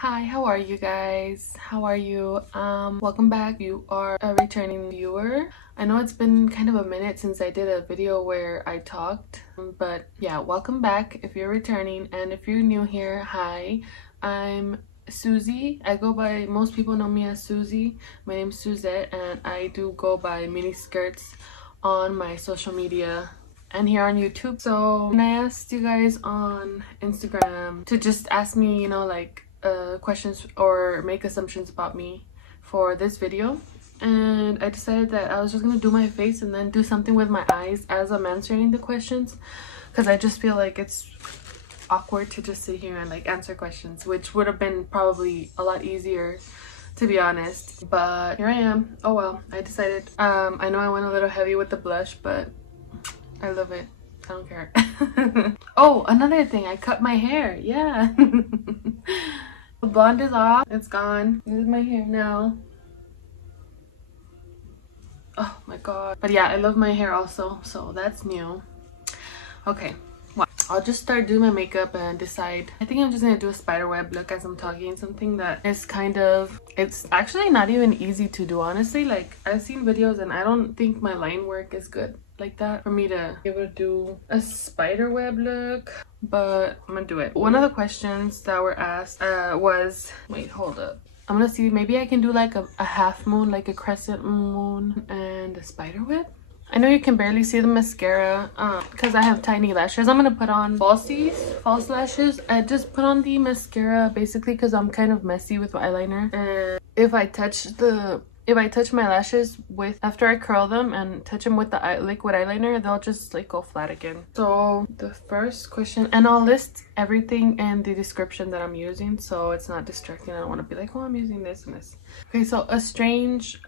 Hi, how are you guys? How are you? Welcome back. You are a returning viewer. I know it's been kind of a minute since I did a video where I talked, but yeah, welcome back if you're returning. And if you're new here, hi, I'm Susie. Most people know me as Susie. My name's Suzette, and I do go by mini skirts on my social media and here on YouTube. So when I asked you guys on Instagram to just ask me, questions or make assumptions about me for this video, and I decided that I was just gonna do my face and then do something with my eyes as I'm answering the questions, because I just feel like it's awkward to just sit here and answer questions, which would have been probably a lot easier, to be honest. But here I am. Oh well, I decided. I know I went a little heavy with the blush, but I love it. I don't care. Oh, another thing, I cut my hair. Yeah. The blonde is off. It's gone. This is my hair now. Oh my god. But yeah, I love my hair also, so that's new. Okay. Well, I'll just start doing my makeup and decide. I think I'm just gonna do a spiderweb look as I'm talking. Something that is it's actually not even easy to do, honestly. Like, I've seen videos and I don't think my line work is good like that for me to be able to do a spiderweb look, but I'm gonna do it. One of the questions that were asked was, wait, hold up, I'm gonna see, maybe I can do like a half moon, like a crescent moon and a spiderweb. I know you can barely see the mascara because I have tiny lashes. I'm gonna put on false lashes. I just put on the mascara basically because I'm kind of messy with eyeliner, and if I touch my lashes after I curl them and touch them with the liquid eyeliner, they'll just go flat again. So the first question, and I'll list everything in the description that I'm using so it's not distracting. I don't want to be like, oh, I'm using this and this. Okay, so I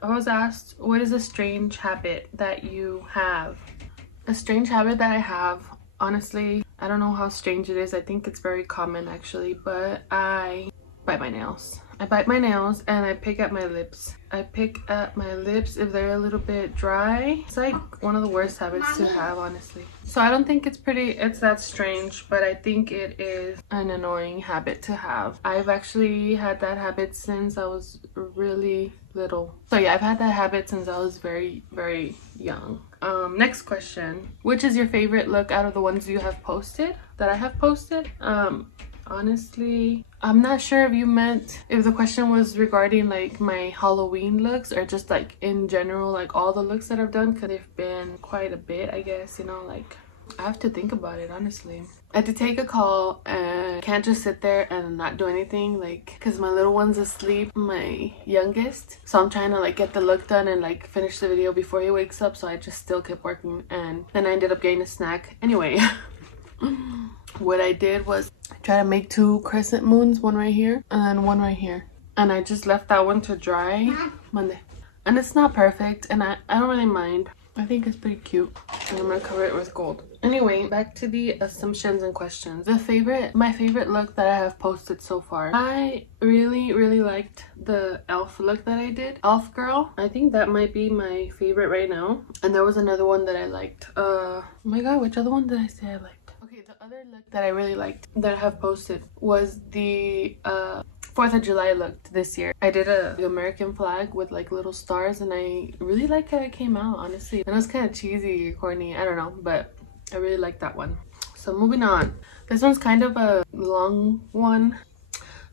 was asked, what is a strange habit that you have? A strange habit that I have, honestly, I don't know how strange it is. I think it's very common actually, but I bite my nails. I bite my nails and I pick at my lips. I pick at my lips if they're a little bit dry. It's like one of the worst habits to have, honestly. So I don't think it's that strange, but I think it is an annoying habit to have. I've actually had that habit since I was really little. So yeah, I've had that habit since I was very, very young. Next question. Which is your favorite look out of the ones you have posted, that I have posted? Honestly, I'm not sure if the question was regarding my Halloween looks or just in general, all the looks that I've done, because they've been quite a bit, I guess. I have to think about it, honestly. I had to take a call and can't just sit there and not do anything, because my little one's asleep, my youngest, so I'm trying to get the look done and finish the video before he wakes up. So I just still kept working, and then I ended up getting a snack anyway. What I did was try to make 2 crescent moons, one right here and then one right here, and I just left that one to dry Monday, and it's not perfect, and I don't really mind. I think it's pretty cute, and I'm gonna cover it with gold. Anyway, back to the assumptions and questions. My favorite look that I have posted so far, I really liked the elf look that I did, elf girl. I think that might be my favorite right now. And there was another one that I liked. Oh my god, which other one did I say I liked? Okay, the other look that I really liked that I have posted was the 4th of July look this year. I did the American flag with little stars, and I really like how it came out, honestly. And it was kind of cheesy, corny, I don't know, but I really like that one. So moving on. This one's kind of a long one.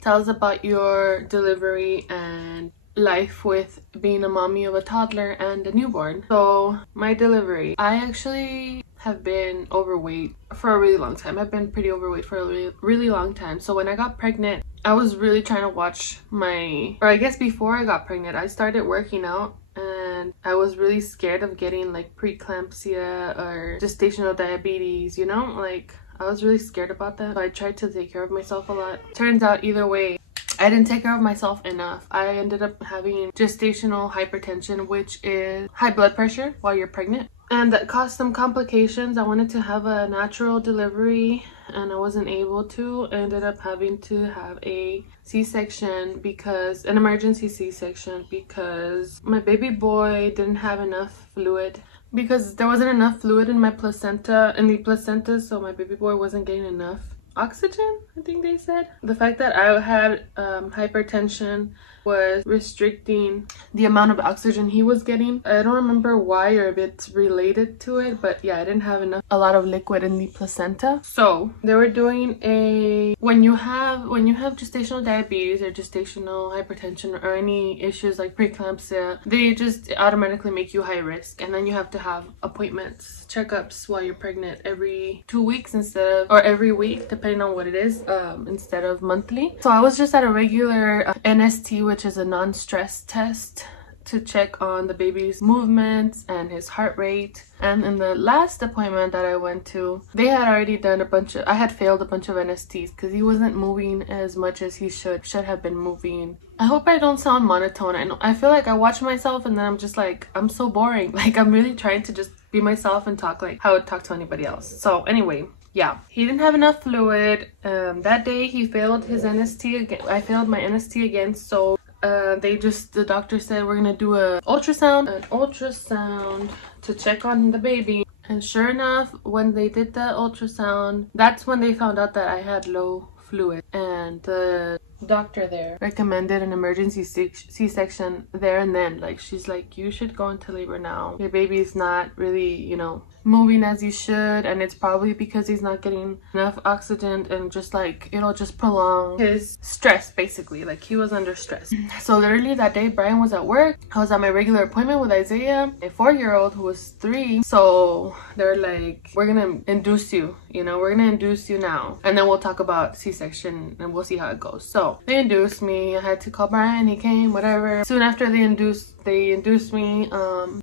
Tell us about your delivery and life with being a mommy of a toddler and a newborn. So my delivery, I actually have been overweight for a really long time. I've been pretty overweight for a really long time. So when I got pregnant, I was really trying to watch I guess before I got pregnant, I started working out, and I was really scared of getting preeclampsia or gestational diabetes, I was really scared about that. So I tried to take care of myself a lot. Turns out either way, I didn't take care of myself enough. I ended up having gestational hypertension, which is high blood pressure while you're pregnant, and that caused some complications. I wanted to have a natural delivery and I wasn't able to. I ended up having to have a C-section, an emergency C-section, because my baby boy didn't have enough fluid, because there wasn't enough fluid in the placenta, so my baby boy wasn't getting enough oxygen, I think they said. The fact that I had hypertension was restricting the amount of oxygen he was getting. I don't remember why or if it's related to it, but yeah, I didn't have a lot of liquid in the placenta. So they were doing a when you have gestational diabetes or gestational hypertension or any issues like preeclampsia, they just automatically make you high risk, and then you have to have appointments, checkups while you're pregnant every 2 weeks instead of, or every week depending on what it is, instead of monthly. So I was just at a regular NST, which is a non-stress test to check on the baby's movements and his heart rate. And in the last appointment that I went to, they had already done I had failed a bunch of NSTs because he wasn't moving as much as he should have been moving. I hope I don't sound monotone. I feel like I watch myself and then I'm just like, I'm so boring. Like, I'm really trying to just be myself and talk like how I would talk to anybody else. So anyway, yeah, he didn't have enough fluid. That day he failed his NST again. I failed my NST again, so the doctor said we're gonna do an ultrasound to check on the baby. And sure enough, when they did the ultrasound, that's when they found out that I had low fluid, and the doctor there recommended an emergency C-section there and then. Like, she's like, you should go into labor now. Your baby's not really, you know, moving as you should, and it's probably because he's not getting enough oxygen, and just like it'll just prolong his stress, basically. Like, he was under stress. So literally that day Brian was at work. I was at my regular appointment with Isaiah, a 4-year-old who was 3. So they're like, we're gonna induce you, you know, we're gonna induce you now, and then we'll talk about C-section and we'll see how it goes. So they induced me. I had to call Brian, he came, whatever. Soon after they induced me,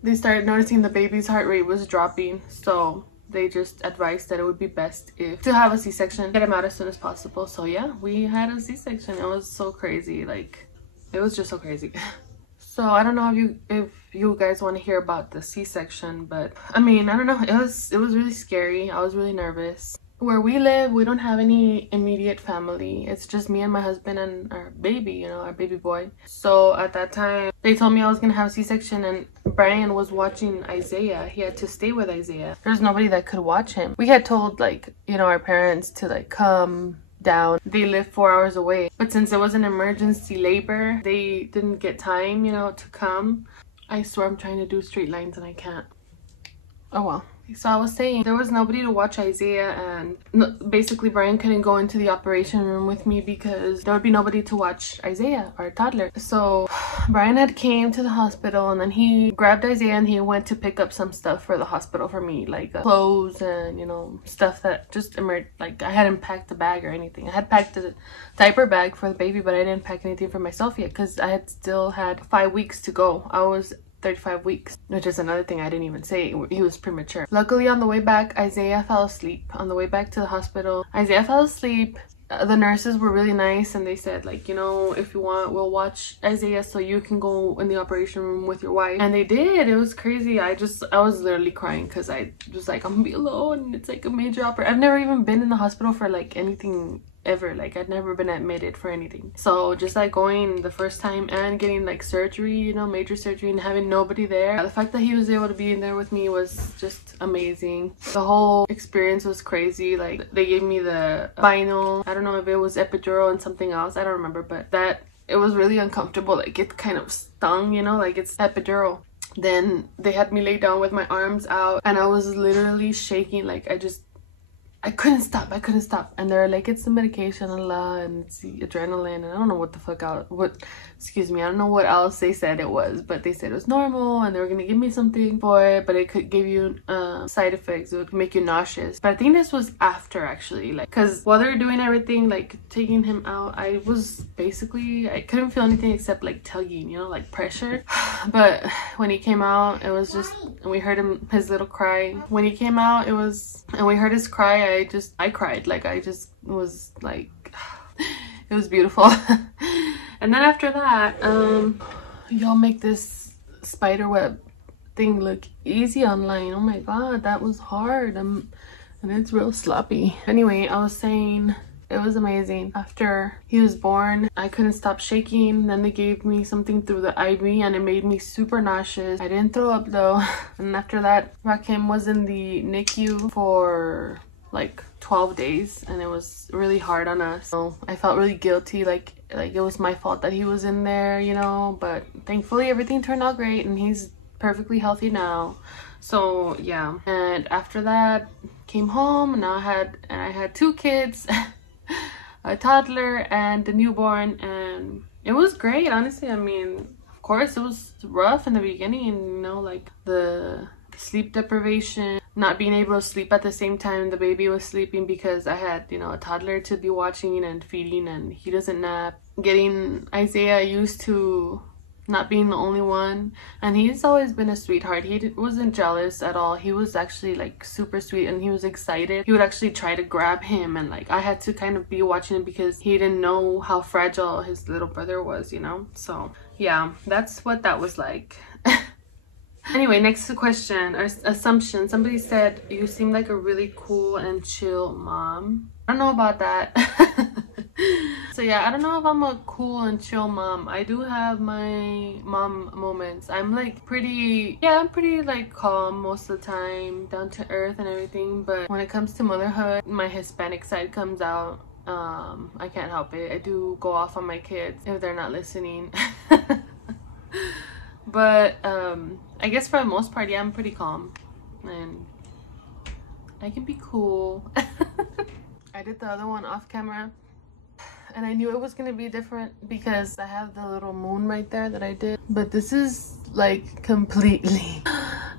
they started noticing the baby's heart rate was dropping, so they just advised that it would be best to have a C-section, get him out as soon as possible. So yeah, we had a C-section. It was so crazy. Like, it was just so crazy. So I don't know if you guys want to hear about the C-section, but I mean, I don't know, it was really scary. I was really nervous. Where we live, we don't have any immediate family. It's just me and my husband and our baby, you know, our baby boy. So at that time, they told me I was gonna have a C-section, and Brian was watching Isaiah. He had to stay with Isaiah. There's nobody that could watch him. We had told, like, you know, our parents to like come down. They live 4 hours away, but since it was an emergency labor, they didn't get time, you know, to come. I swear I'm trying to do straight lines and I can't. Oh well. So I was saying, there was nobody to watch Isaiah, and basically Brian couldn't go into the operation room with me because there would be nobody to watch Isaiah, our toddler. So Brian had came to the hospital, and then he grabbed Isaiah and he went to pick up some stuff for the hospital for me, like clothes and, you know, stuff that just emerged. Like, I hadn't packed a bag or anything. I had packed a diaper bag for the baby, but I didn't pack anything for myself yet because I had still had 5 weeks to go. I was 35 weeks, which is another thing I didn't even say. He was premature. Luckily, on the way back, Isaiah fell asleep. On the way back to the hospital, Isaiah fell asleep. The nurses were really nice, and they said, like, you know, if you want, we'll watch Isaiah so you can go in the operation room with your wife. And they did. It was crazy. I was literally crying because I was like, I'm gonna be alone. It's like a major operation. I've never even been in the hospital for like anything ever. Like, I'd never been admitted for anything. So just like going the first time and getting like surgery, you know, major surgery, and having nobody there, the fact that he was able to be in there with me was just amazing. The whole experience was crazy. Like, they gave me the spinal, I don't know if it was epidural and something else, I don't remember, but that it was really uncomfortable. Like, it kind of stung, you know, like it's epidural. Then they had me lay down with my arms out, and I was literally shaking. Like, I couldn't stop. And they're like, it's the medication, and it's the adrenaline, and I don't know what the fuck excuse me, I don't know what else they said it was, but they said it was normal, and they were gonna give me something for it, but it could give you side effects. It would make you nauseous. But I think this was after, actually, like, because while they were doing everything, like taking him out, I couldn't feel anything except like tugging, you know, like pressure. But when he came out, it was just, and we heard his little cry. When he came out, and we heard his cry, I cried. Like, I just was like, it was beautiful. And then after that, y'all make this spider web thing look easy online. Oh my god, that was hard. And it's real sloppy. Anyway, I was saying, it was amazing. After he was born, I couldn't stop shaking. Then they gave me something through the IV, and it made me super nauseous. I didn't throw up though. And after that, Rakim was in the NICU for like 12 days, and it was really hard on us. So I felt really guilty, like it was my fault that he was in there, you know, but thankfully everything turned out great and he's perfectly healthy now. So yeah, and after that came home, and now I had 2 kids, a toddler and a newborn, and it was great, honestly. I mean, of course it was rough in the beginning, and you know, like the sleep deprivation, not being able to sleep at the same time the baby was sleeping, because I had, you know, a toddler to be watching and feeding, and he doesn't nap. Getting Isaiah used to not being the only one, and he's always been a sweetheart. He wasn't jealous at all. He was actually like super sweet, and he was excited. He would actually try to grab him, and like I had to kind of be watching him because he didn't know how fragile his little brother was, you know. So yeah, that's what that was like. Anyway, next question or assumption. Somebody said you seem like a really cool and chill mom. I don't know about that. So yeah, I don't know if I'm a cool and chill mom. I do have my mom moments. I'm like pretty, yeah, I'm pretty like calm most of the time, down to earth and everything. But when it comes to motherhood, my Hispanic side comes out. I can't help it. I do go off on my kids if they're not listening. But I guess for the most part, yeah, I'm pretty calm and I can be cool. I did the other one off camera, and I knew it was gonna be different because I have the little moon right there that I did, but this is like completely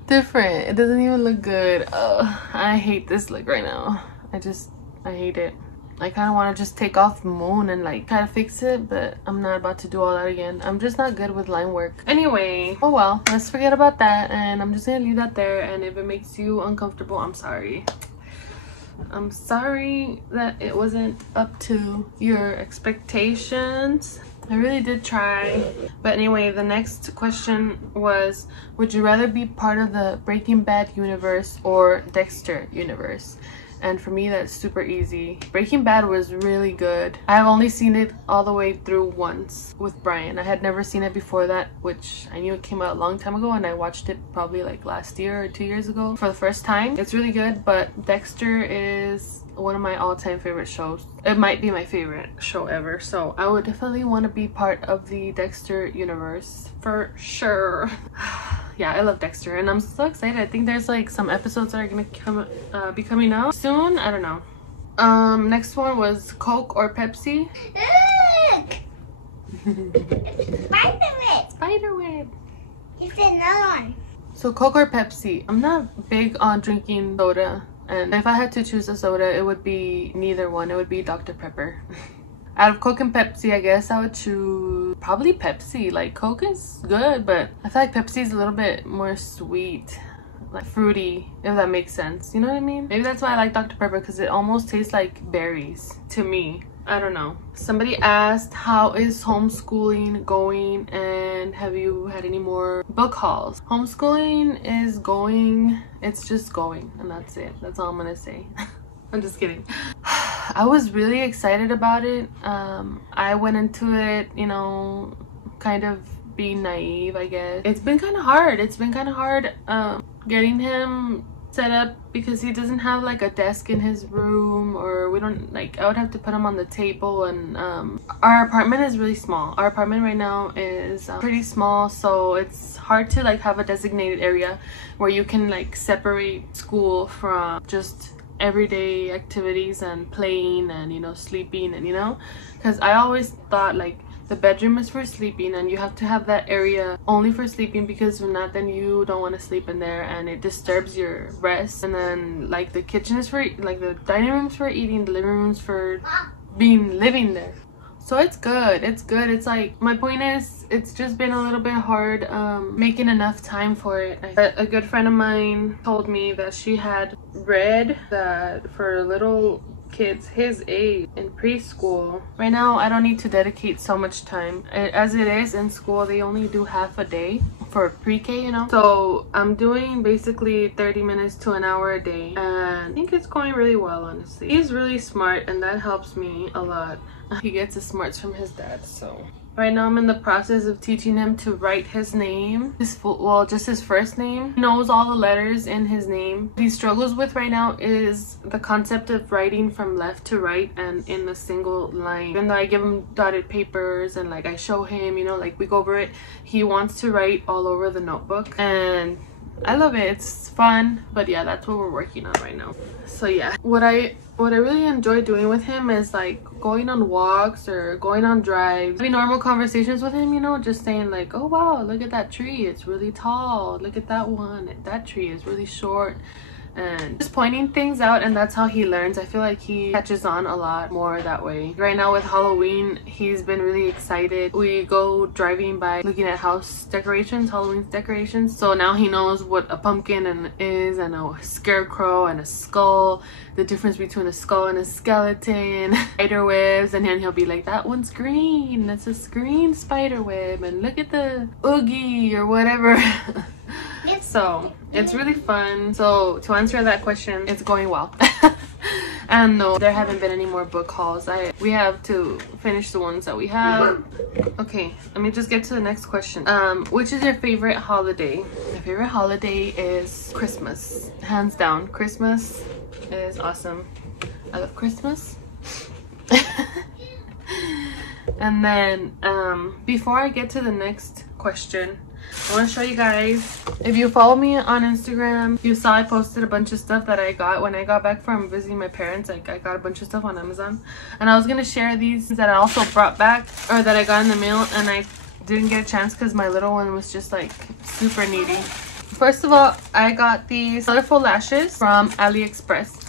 different. It doesn't even look good. I hate this look right now. I hate it. I kind of want to just take off the moon and like try to fix it, but I'm not about to do all that again. I'm just not good with line work. Anyway, oh well, let's forget about that, and I'm just gonna leave that there. And if it makes you uncomfortable, I'm sorry. I'm sorry that it wasn't up to your expectations. I really did try. But anyway, the next question was, would you rather be part of the Breaking Bad universe or Dexter universe? And for me, that's super easy. Breaking Bad was really good. I've only seen it all the way through once with Brian. I had never seen it before that, which I knew it came out a long time ago, and I watched it probably like last year or 2 years ago for the first time. It's really good, but Dexter is one of my all-time favorite shows. It might be my favorite show ever, so I would definitely want to be part of the Dexter universe for sure. Yeah, I love Dexter, and I'm so excited. I think there's like some episodes that are gonna be coming out soon. I don't know. Next one was Coke or Pepsi. Look! It's spiderweb. Spiderweb. It's another one. So Coke or Pepsi? I'm not big on drinking soda, and if I had to choose a soda, it would be neither one. It would be Dr. Pepper. Out of Coke and Pepsi, I guess I would choose probably Pepsi. Like, Coke is good, but I feel like Pepsi is a little bit more sweet, like fruity, if that makes sense. You know what I mean? Maybe that's why I like Dr. Pepper, because it almost tastes like berries to me. I don't know. Somebody asked, how is homeschooling going, and have you had any more book hauls? Homeschooling is going. It's just going, and that's it. That's all I'm gonna say. I'm just kidding. I was really excited about it. I went into it, you know, kind of being naive, I guess. It's been kind of hard. It's been kind of hard getting him set up, because he doesn't have like a desk in his room, or we don't, like, I would have to put him on the table, and our apartment is really small. Our apartment right now is pretty small, so it's hard to like have a designated area where you can like separate school from just everyday activities and playing and, you know, sleeping, and, you know, because I always thought like the bedroom is for sleeping and you have to have that area only for sleeping, because if not, then you don't want to sleep in there and it disturbs your rest. And then like the kitchen is for, like, the dining room's for eating, the living room's for living there. So it's good. It's good. It's like, my point is, it's just been a little bit hard making enough time for it. A good friend of mine told me that she had read that for little kids his age in preschool, right now I don't need to dedicate so much time. As it is in school, they only do half a day for pre-K, you know, so I'm doing basically 30 minutes to an hour a day, and I think it's going really well, honestly. He's really smart, and that helps me a lot. He gets his smarts from his dad, so Right now I'm in the process of teaching him to write his name, just his first name. He knows all the letters in his name. What he struggles with right now is the concept of writing from left to right and in a single line. Even though I give him dotted papers and like I show him, you know, like we go over it, he wants to write all over the notebook, and I love it. It's fun. But yeah, that's what we're working on right now. So yeah, what I really enjoy doing with him is like going on walks or going on drives, having normal conversations with him, you know, just saying like, oh wow, look at that tree, it's really tall, look at that one, that tree is really short, and just pointing things out. And that's how he learns. I feel like he catches on a lot more that way. Right now with Halloween, he's been really excited. We go driving by looking at house decorations, Halloween decorations, so now he knows what a pumpkin is and a scarecrow and a skull, the difference between a skull and a skeleton, spider webs, and then he'll be like, that one's green, that's a green spider web, and look at the oogie or whatever. So it's really fun. So to answer that question, it's going well. And no, there haven't been any more book hauls. We have to finish the ones that we have. Okay, let me just get to the next question. Which is your favorite holiday? My favorite holiday is Christmas, hands down. Christmas is awesome. I love Christmas. And then before I get to the next question, I want to show you guys, if you follow me on Instagram, you saw I posted a bunch of stuff that I got when I got back from visiting my parents. Like I got a bunch of stuff on Amazon, and I was gonna share these that I also brought back, or that I got in the mail, and I didn't get a chance because my little one was just like super needy. First of all, I got these colorful lashes from AliExpress.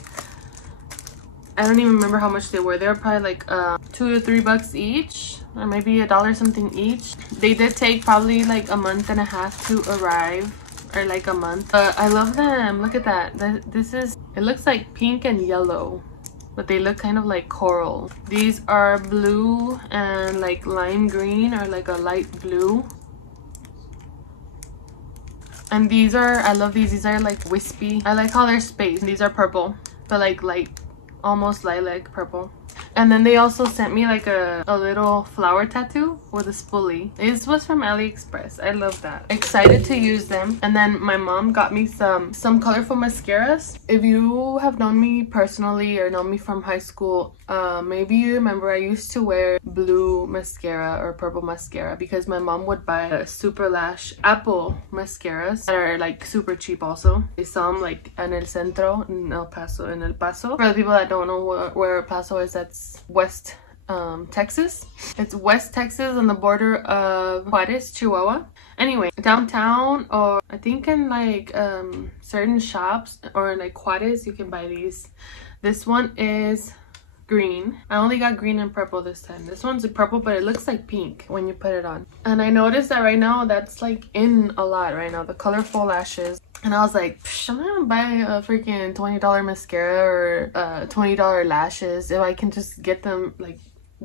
I don't even remember how much they were. They were probably like $2 to $3 each, or maybe $1 something each. They did take probably like a month and a half to arrive, or like a month. But I love them. Look at that. It looks like pink and yellow, but they look kind of like coral. These are blue and like lime green, or like a light blue. And these are, I love these. These are like wispy. I like how they're spaced. These are purple, but like light, almost lilac purple. And then they also sent me like a little flower tattoo with a spoolie. This was from AliExpress. I love that. Excited to use them. And then my mom got me some colorful mascaras. If you have known me personally or known me from high school, maybe you remember I used to wear blue mascara or purple mascara because my mom would buy Super Lash Apple mascaras that are like super cheap also. They sell them like en el centro, in El Paso. For the people that don't know where El Paso is, that's West Texas. It's West Texas on the border of Juarez, Chihuahua. Anyway, downtown, or I think in like certain shops or like Juarez, you can buy these. This one is green. I only got green and purple this time. This one's a purple, but it looks like pink when you put it on. And I noticed that right now that's like in a lot right now, the colorful lashes. And I was like, I'm not gonna buy a freaking $20 mascara or $20 lashes if I can just get them, like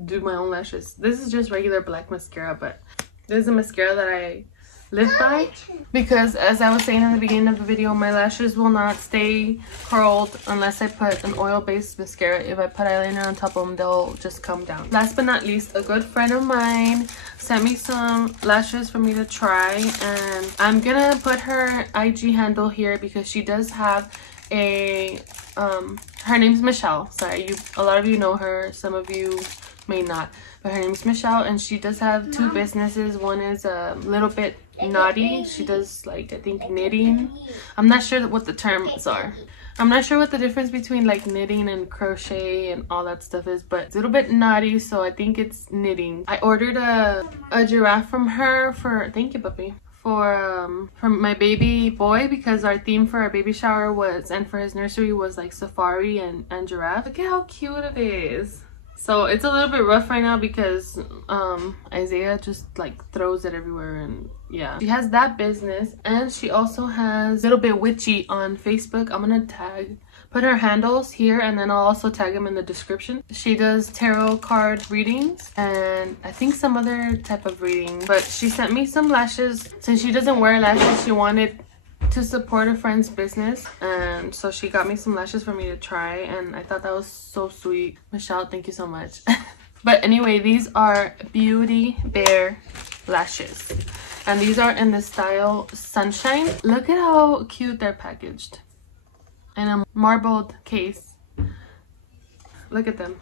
do my own lashes. This is just regular black mascara, but this is a mascara that I live by because, as I was saying in the beginning of the video, my lashes will not stay curled unless I put an oil-based mascara. If I put eyeliner on top of them, they'll just come down. Last but not least, a good friend of mine sent me some lashes for me to try, and I'm gonna put her IG handle here because she does have a her name's Michelle. Sorry, a lot of you know her, some of you may not, but her name's Michelle, and she does have two businesses. One is a little bit knotty. She does like, I think, knitting. I'm not sure what the terms are. I'm not sure what the difference between like knitting and crochet and all that stuff is, but it's a little bit knotty, so I think it's knitting. I ordered a giraffe from her for, thank you puppy, for my baby boy, because our theme for our baby shower was, and for his nursery was like safari and giraffe. Look at how cute it is. So it's a little bit rough right now because Isaiah just like throws it everywhere, and yeah. She has that business, and she also has Little Bit Witchy on Facebook. I'm gonna put her handles here, and then I'll also tag them in the description. She does tarot card readings and I think some other type of reading, but she sent me some lashes. Since she doesn't wear lashes, she wanted to support a friend's business, and so she got me some lashes for me to try, and I thought that was so sweet. Michelle, thank you so much. But anyway, these are Beauty Bear lashes. And these are in the style Sunshine. Look at how cute they're packaged. In a marbled case. Look at them.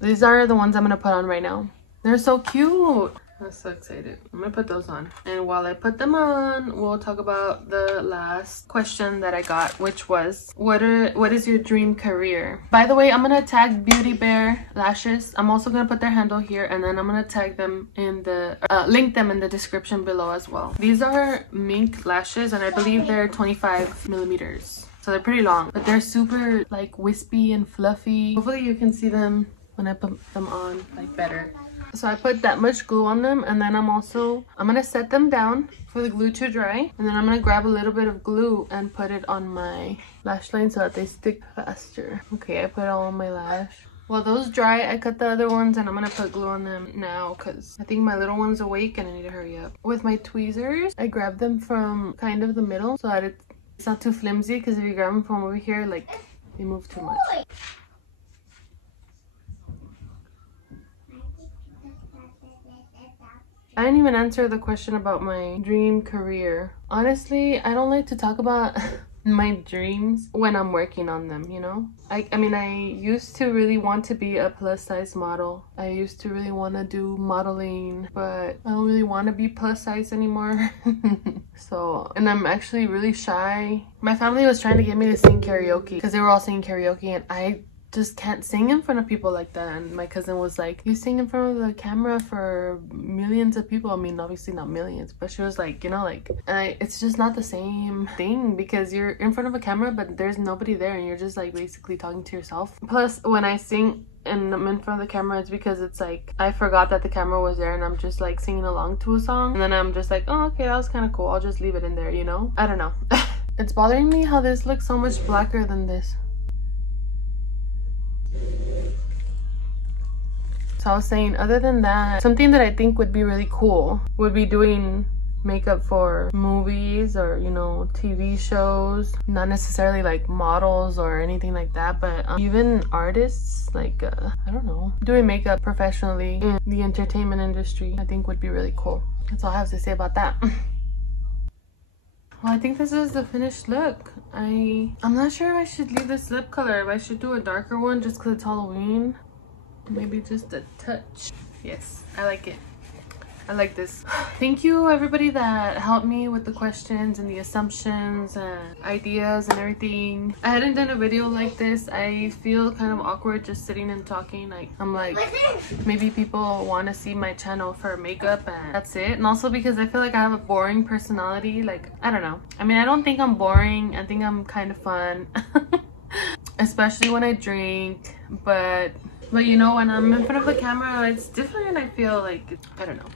These are the ones I'm gonna put on right now. They're so cute. I'm so excited. I'm gonna put those on. And while I put them on, we'll talk about the last question that I got, which was, what is your dream career? By the way, I'm gonna tag Beauty Bear lashes. I'm also gonna put their handle here, and then I'm gonna tag them in the link them in the description below as well. These are Mink lashes, and I believe they're 25 millimeters. So they're pretty long, but they're super like wispy and fluffy. Hopefully you can see them when I put them on like better. So I put that much glue on them, and then I'm gonna set them down for the glue to dry, and then I'm gonna grab a little bit of glue and put it on my lash line so that they stick faster. Okay, I put it all on my lash. While those dry, I cut the other ones, and I'm gonna put glue on them now because I think my little one's awake and I need to hurry up. With my tweezers, I grab them from kind of the middle so that it's not too flimsy, because if you grab them from over here, like, they move too much. I didn't even answer the question about my dream career. Honestly, I don't like to talk about my dreams when I'm working on them, you know? I mean, I used to really want to be a plus size model. I used to really want to do modeling, but I don't really want to be plus size anymore. So, and I'm actually really shy. My family was trying to get me to sing karaoke because they were all singing karaoke, and I just can't sing in front of people like that. And my cousin was like, you sing in front of the camera for millions of people. I mean, obviously not millions, but she was like, you know, like, it's just not the same thing because you're in front of a camera but there's nobody there and you're just like basically talking to yourself. Plus, when I sing and I'm in front of the camera, it's because it's like I forgot that the camera was there and I'm just like singing along to a song, and then I'm just like, oh, okay, that was kind of cool, I'll just leave it in there, you know? I don't know. It's bothering me how this looks so much blacker than this. So I was saying, other than that, something that I think would be really cool would be doing makeup for movies or, you know, TV shows. Not necessarily like models or anything like that, but even artists, like I don't know, doing makeup professionally in the entertainment industry, I think would be really cool. That's all I have to say about that. Well, I think this is the finished look. I'm not sure if I should leave this lip color, if I should do a darker one just because it's Halloween. Maybe just a touch. Yes, I like it. I like this. Thank you everybody that helped me with the questions and the assumptions and ideas and everything. I hadn't done a video like this. I feel kind of awkward just sitting and talking. Like, I'm like, maybe people want to see my channel for makeup and that's it. And also because I feel like I have a boring personality. Like, I don't know. I mean, I don't think I'm boring. I think I'm kind of fun. Especially when I drink. But you know, when I'm in front of the camera, it's different and I feel like, I don't know.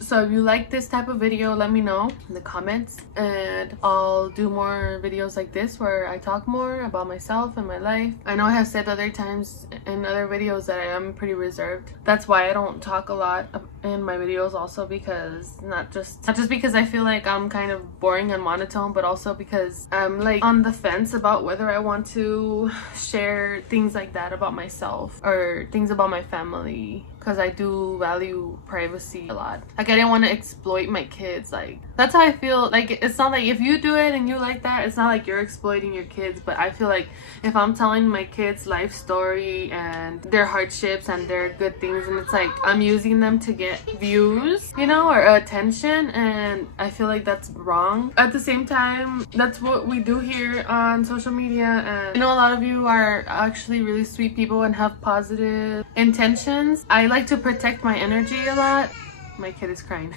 So if you like this type of video, let me know in the comments, and I'll do more videos like this where I talk more about myself and my life. I know I have said other times in other videos that I am pretty reserved. That's why I don't talk a lot in my videos, also because not just because I feel like I'm kind of boring and monotone, but also because I'm like on the fence about whether I want to share things like that about myself or things about my family, because I do value privacy a lot. Like, I didn't want to exploit my kids. Like, that's how I feel. Like, it's not like if you do it and you like that, it's not like you're exploiting your kids. But I feel like if I'm telling my kids life story and their hardships and their good things, and it's like I'm using them to get views, you know, or attention, and I feel like that's wrong. At the same time, that's what we do here on social media, and I know a lot of you are actually really sweet people and have positive intentions. I like to protect my energy a lot. My kid is crying.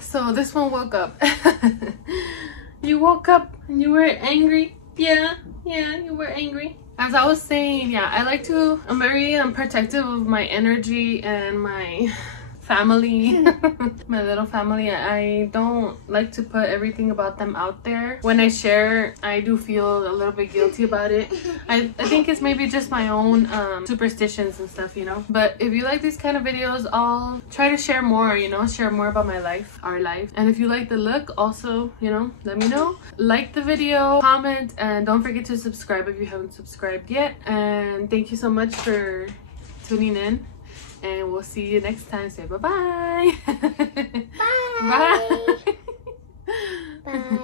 So this one woke up. You woke up and you were angry. Yeah, you were angry. As I was saying, yeah, I'm very protective of my energy and my family. My little family. I don't like to put everything about them out there. When I share, I do feel a little bit guilty about it. I think it's maybe just my own superstitions and stuff, you know. But if you like these kind of videos, I'll try to share more, you know, share more about my life, our life. And if you like the look, also, you know, let me know. Like the video, comment, and don't forget to subscribe if you haven't subscribed yet. And thank you so much for tuning in, and we'll see you next time. Say bye-bye. Bye. Bye. Bye.